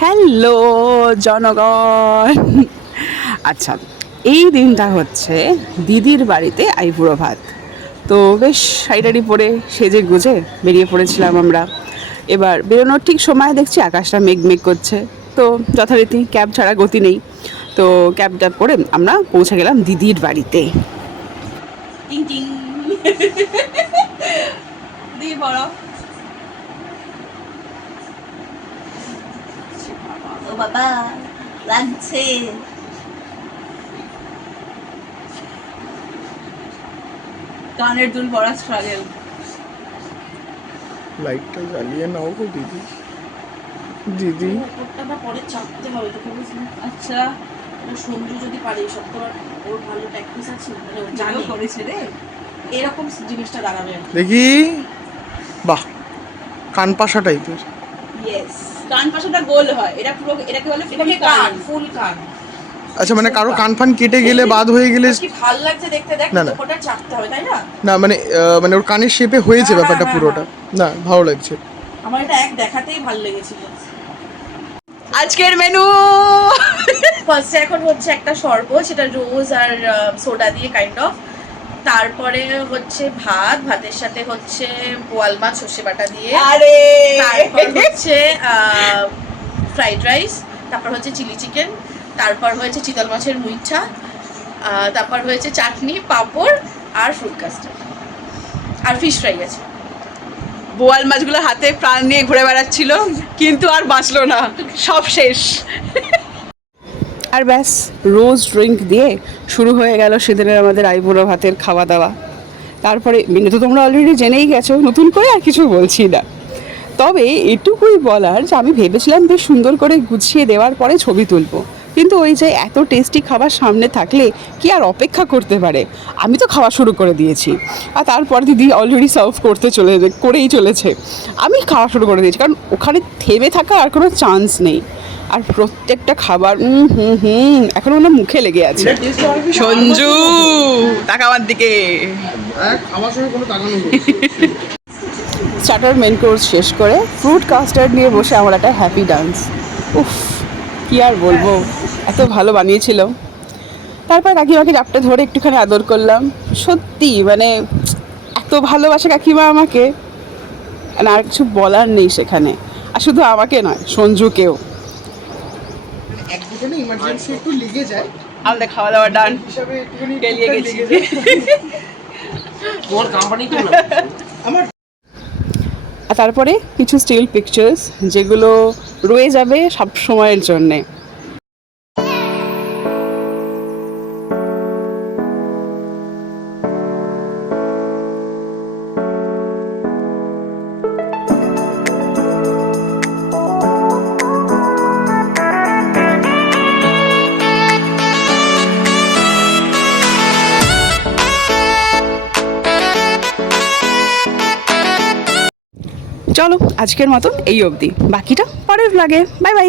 Hello জনগণ। আচ্ছা, এই দিনটা হচ্ছে দিদির বাড়িতে আইবুড়ো ভাত। তো বেশ শাড়ি পরে সেজে গুজে বেরিয়ে পড়েছিলাম আমরা। এবার বেরোনোর ঠিক সময় দেখছি আকাশটা মেঘ মেঘ করছে। তো যথারীতি ক্যাব ছাড়া গতি নেই। তো ক্যাব ট্যাব করে আমরা পৌঁছে গেলাম দিদির বাড়িতে। টিং টিং দিয়ে বড় ও বাবা লাগছে। কানের দুল পড়া স্ট্রাগল। লাইটটা জ্বালিয়ে নাও গো দিদি। দিদি ওপরটা না পরে চাপতে হবে তোকে, বুঝলি? আচ্ছা, সঞ্জু যদি পারে সব তো ওর ভালো প্র্যাকটিস আছে, মানে ও জানে করেছে রে এরকম জিনিসটা দাঁড়াবে। দেখি, বাহ, কানপাশা টাইপের। ইয়েস, কান পাশাটা গোল হয়, এটা পুরো এটাকে বলে এটাকে কান, ফুল কান। আচ্ছা, মানে কারো কান ফান কেটে গেলে বাদ হয়ে গেলে কি ভাল লাগছে দেখতে, দেখ না, না। ওপরটা চাপতে হবে, তাই না? না মানে মানে ওর কানের শেপে হয়েছে হ্যাঁ, ব্যাপারটা হ্যাঁ, পুরোটা। না, ভালো লাগছে। আমার এটা এক দেখাতেই ভালো লেগেছিল। আজকের মেনু ফার্স্টে এখন হচ্ছে একটা শরবত, সেটা রোজ আর সোডা দিয়ে কাইন্ড অফ। তারপরে হচ্ছে ভাতের সাথে হচ্ছে বোয়াল মাছ সর্ষে বাটা দিয়ে। আরে তারপর হচ্ছে ফ্রাইড রাইস, তারপর হচ্ছে চিলি চিকেন, তারপর হয়েছে চিতল মাছের মুইঠা, তারপর হয়েছে চাটনি, পাঁপড় আর ফ্রুট কাস্টার্ড, আর ফিশ ফ্রাই আছে। বোয়াল মাছগুলো হাতে প্রাণ নিয়ে ঘুরে বেড়াচ্ছিল, কিন্তু আর বাঁচলো না, সব শেষ। আর ব্যাস, রোজ ড্রিঙ্ক দিয়ে শুরু হয়ে গেল সেদিনের আমাদের আইবুড়ো ভাতের খাওয়া দাওয়া। তারপরে মেনু তো তোমরা অলরেডি জেনেই গেছো, নতুন করে আর কিছু বলছি না। তবে এটুকুই বলার যে আমি ভেবেছিলাম বেশ সুন্দর করে গুছিয়ে দেওয়ার পরে ছবি তুলবো, কিন্তু ওই যে এত টেস্টি খাবার সামনে থাকলে কি আর অপেক্ষা করতে পারে। আমি তো খাওয়া শুরু করে দিয়েছি, আর তারপর দিদি অলরেডি সার্ভ করেই চলেছে। আমি খাওয়া শুরু করে দিয়েছি, কারণ ওখানে থেমে থাকা আর কোনো চান্স নেই। আর প্রত্যেকটা খাবার এখন ওনার মুখে লেগে আছে। সঞ্জু টাকা আমার দিকে। আমার সঙ্গে কোনো তাকানো স্টার্টার মেন কোর্স শেষ করে ফ্রুট কাস্টার্ড নিয়ে বসে আমার একটা হ্যাপি ডান্স। উফ, কি আর বলবো, এত ভালো বানিয়েছিল। তারপর কাকিমাকে চাপটে ধরে একটুখানি আদর করলাম। সত্যি মানে এত ভালোবাসে কাকিমা আমাকে, মানে আর কিছু বলার নেই সেখানে। আর শুধু আমাকে নয়, সঞ্জুকেও। এক দুটো না ইমার্জেন্সি একটু লেগে যায়, আমাদের খাওয়া দাওয়া ডান, হিসাবে একটুখানি গেলিয়ে গেছি। তোর কোম্পানি তো না আমার। আর তারপরে কিছু স্টিল পিকচার্স যেগুলো রয়ে যাবে সব সময়ের জন্যে। চলো আজকের মতন এই অবধি, বাকিটা পরের ব্লগে। Bye bye.